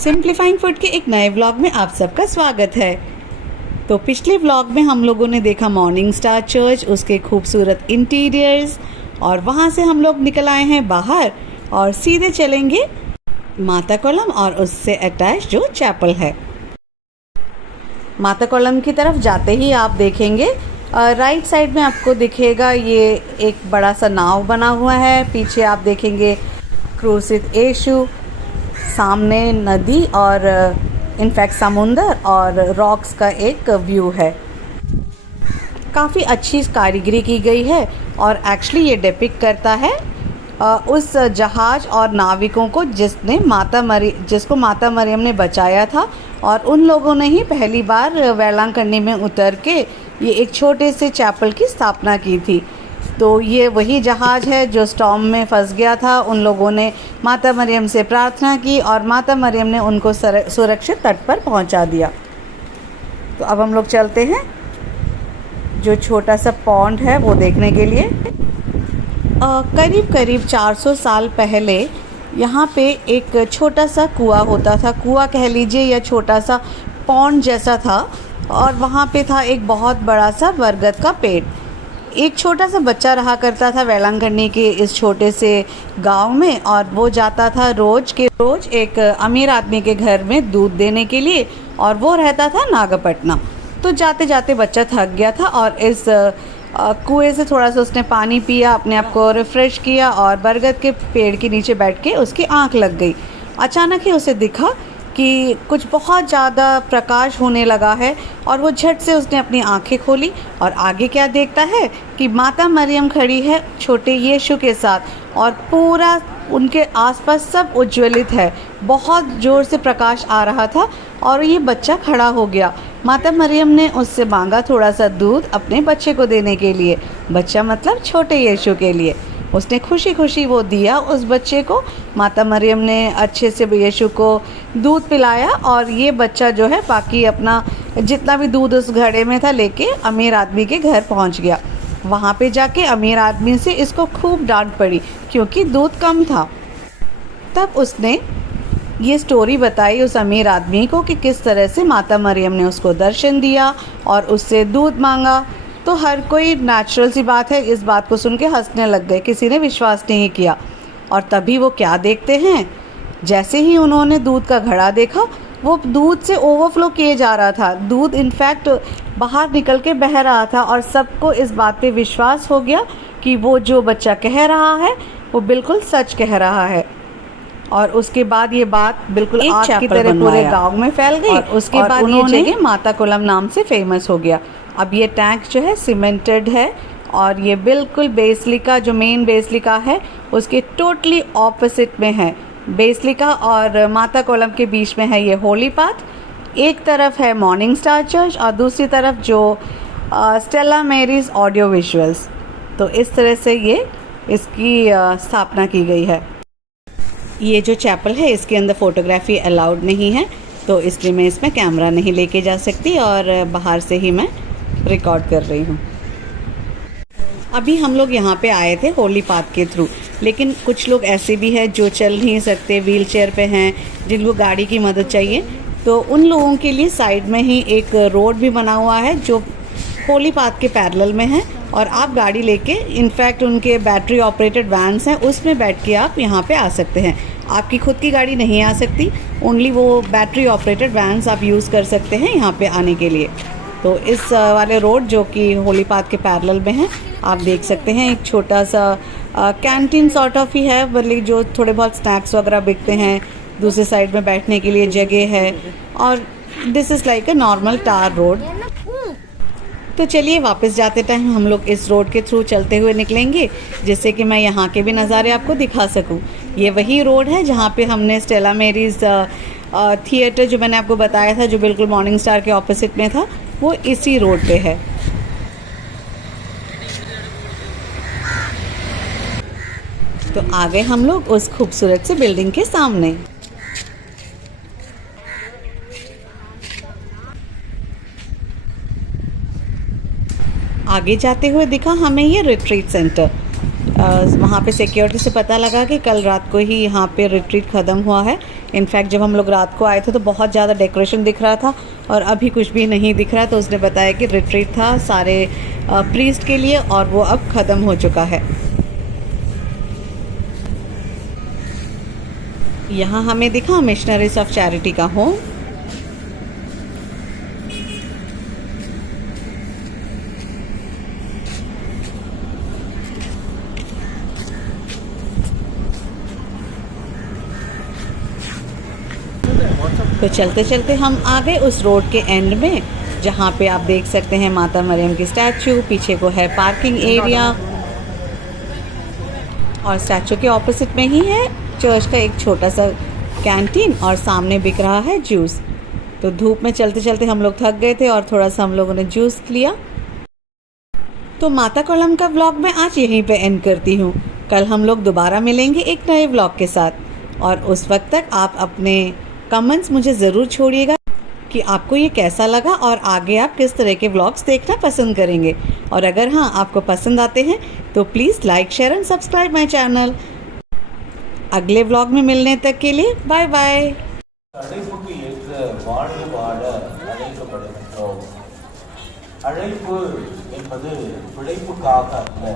Simplifying food के एक नए व्लॉग में आप सबका स्वागत है। तो पिछले व्लॉग में हम लोगों ने देखा मॉर्निंग स्टार चर्च, उसके खूबसूरत इंटीरियर्स, और वहाँ से हम लोग निकल आए हैं बाहर और सीधे चलेंगे माता कोलम और उससे अटैच जो चैपल है। माता कोलम की तरफ जाते ही आप देखेंगे राइट साइड में आपको दिखेगा ये एक बड़ा सा नाव बना हुआ है। पीछे आप देखेंगे क्रूसित यीशु, सामने नदी और इनफैक्ट समुंदर और रॉक्स का एक व्यू है। काफ़ी अच्छी कारीगरी की गई है और एक्चुअली ये डिपिक्ट करता है उस जहाज़ और नाविकों को जिसको माता मरियम ने बचाया था, और उन लोगों ने ही पहली बार वेलांकन्नी में उतर के ये एक छोटे से चैपल की स्थापना की थी। तो ये वही जहाज़ है जो स्टॉर्म में फंस गया था। उन लोगों ने माता मरियम से प्रार्थना की और माता मरियम ने उनको सुरक्षित तट पर पहुंचा दिया। तो अब हम लोग चलते हैं जो छोटा सा पॉन्ड है वो देखने के लिए। करीब 400 साल पहले यहाँ पे एक छोटा सा कुआं होता था, कुआं कह लीजिए या छोटा सा पॉन्ड जैसा था, और वहाँ पे था एक बहुत बड़ा सा बरगद का पेड़। एक छोटा सा बच्चा रहा करता था वेलांकन्नी के इस छोटे से गांव में, और वो जाता था रोज एक अमीर आदमी के घर में दूध देने के लिए, और वो रहता था नागपट्टनम। तो जाते जाते बच्चा थक गया था और इस कुएं से थोड़ा सा उसने पानी पिया, अपने आप को रिफ़्रेश किया, और बरगद के पेड़ के नीचे बैठ के उसकी आँख लग गई। अचानक ही उसे दिखा कि कुछ बहुत ज़्यादा प्रकाश होने लगा है, और वो झट से उसने अपनी आंखें खोली और आगे क्या देखता है कि माता मरियम खड़ी है छोटे यीशु के साथ, और पूरा उनके आसपास सब उज्ज्वलित है। बहुत ज़ोर से प्रकाश आ रहा था और ये बच्चा खड़ा हो गया। माता मरियम ने उससे मांगा थोड़ा सा दूध अपने बच्चे को देने के लिए, बच्चा मतलब छोटे यीशु के लिए। उसने खुशी खुशी वो दिया उस बच्चे को। माता मरियम ने अच्छे से यीशु को दूध पिलाया, और ये बच्चा जो है बाकी अपना जितना भी दूध उस घड़े में था लेके अमीर आदमी के घर पहुंच गया। वहाँ पे जाके अमीर आदमी से इसको खूब डांट पड़ी क्योंकि दूध कम था। तब उसने ये स्टोरी बताई उस अमीर आदमी को कि किस तरह से माता मरियम ने उसको दर्शन दिया और उससे दूध मांगा। तो हर कोई, नेचुरल सी बात है, इस बात को सुन के हंसने लग गए, किसी ने विश्वास नहीं किया। और तभी वो क्या देखते हैं, जैसे ही उन्होंने दूध का घड़ा देखा वो दूध से ओवरफ्लो किए जा रहा था। दूध इनफैक्ट बाहर निकल के बह रहा था, और सबको इस बात पे विश्वास हो गया कि वो जो बच्चा कह रहा है वो बिल्कुल सच कह रहा है। और उसके बाद ये बात बिल्कुल आग की तरह पूरे गांव में फैल गई, और उसके बाद ये जगह माता कोलम नाम से फेमस हो गया। अब ये टैंक जो है सीमेंटेड है, और ये बिल्कुल बेसिलिका, जो मेन बेसिलिका है उसके टोटली ऑपोजिट में है। बेसिलिका और माता कोलम के बीच में है ये होली पाथ। एक तरफ है मॉर्निंग स्टार चर्च और दूसरी तरफ जो स्टेला मैरीज ऑडियो विजुअल्स। तो इस तरह से ये इसकी स्थापना की गई है। ये जो चैपल है इसके अंदर फ़ोटोग्राफी अलाउड नहीं है, तो इसलिए मैं इसमें कैमरा नहीं लेके जा सकती और बाहर से ही मैं रिकॉर्ड कर रही हूँ। अभी हम लोग यहाँ पे आए थे होली पाथ के थ्रू, लेकिन कुछ लोग ऐसे भी हैं जो चल नहीं सकते, व्हील चेयर पे हैं, जिनको गाड़ी की मदद चाहिए। तो उन लोगों के लिए साइड में ही एक रोड भी बना हुआ है जो होली पाथ के पैरेलल में है, और आप गाड़ी लेके, इनफैक्ट उनके बैटरी ऑपरेटेड वैन्स हैं, उसमें बैठ के आप यहाँ पे आ सकते हैं। आपकी खुद की गाड़ी नहीं आ सकती, ओनली वो बैटरी ऑपरेटेड वैन्स आप यूज़ कर सकते हैं यहाँ पे आने के लिए। तो इस वाले रोड जो कि होली पाथ के पैरेलल में है, आप देख सकते हैं एक छोटा सा कैंटीन सॉर्ट ऑफ ही है, मतलब जो थोड़े बहुत स्नैक्स वगैरह बिकते हैं। दूसरे साइड में बैठने के लिए जगह है, और this is like a normal tar road. तो चलिए वापस जाते टाइम हम लोग इस रोड के थ्रू चलते हुए निकलेंगे, जिससे कि मैं यहाँ के भी नज़ारे आपको दिखा सकूँ। ये वही रोड है जहाँ पे हमने स्टेला मैरीज थिएटर जो मैंने आपको बताया था, जो बिल्कुल मॉर्निंग स्टार के ऑपोजिट में था, वो इसी रोड पे है। तो आ गए हम लोग उस खूबसूरत सी बिल्डिंग के सामने। आगे जाते हुए दिखा हमें ये रिट्रीट सेंटर, वहाँ पे सिक्योरिटी से पता लगा कि कल रात को ही यहाँ पे रिट्रीट ख़त्म हुआ है। इनफैक्ट जब हम लोग रात को आए थे तो बहुत ज़्यादा डेकोरेशन दिख रहा था और अभी कुछ भी नहीं दिख रहा, तो उसने बताया कि रिट्रीट था सारे प्रीस्ट के लिए और वो अब ख़त्म हो चुका है। यहाँ हमें दिखा मिशनरीज ऑफ चैरिटी का होम। तो चलते चलते हम आ गए उस रोड के एंड में, जहाँ पे आप देख सकते हैं माता मरियम की स्टैचू, पीछे को है पार्किंग एरिया और स्टैचू के ऑपोजिट में ही है चर्च का एक छोटा सा कैंटीन और सामने बिक रहा है जूस। तो धूप में चलते चलते हम लोग थक गए थे और थोड़ा सा हम लोगों ने जूस लिया। तो माता कोलम का व्लॉग मैं आज यहीं पे एंड करती हूँ। कल हम लोग दोबारा मिलेंगे एक नए व्लॉग के साथ और उस वक्त तक आप अपने कमेंट्स मुझे ज़रूर छोड़िएगा कि आपको ये कैसा लगा और आगे आप किस तरह के व्लॉग्स देखना पसंद करेंगे। और अगर हाँ आपको पसंद आते हैं तो please like share and subscribe my channel. अगले व्लॉग में मिलने तक के लिए बाय बाय। அழைப்புக்கு ஏற்ற வாழ்வு வாழ அழைக்கப்படுகின்றோம். அழைப்பு என்பது பிழைப்புக்காக அல்ல,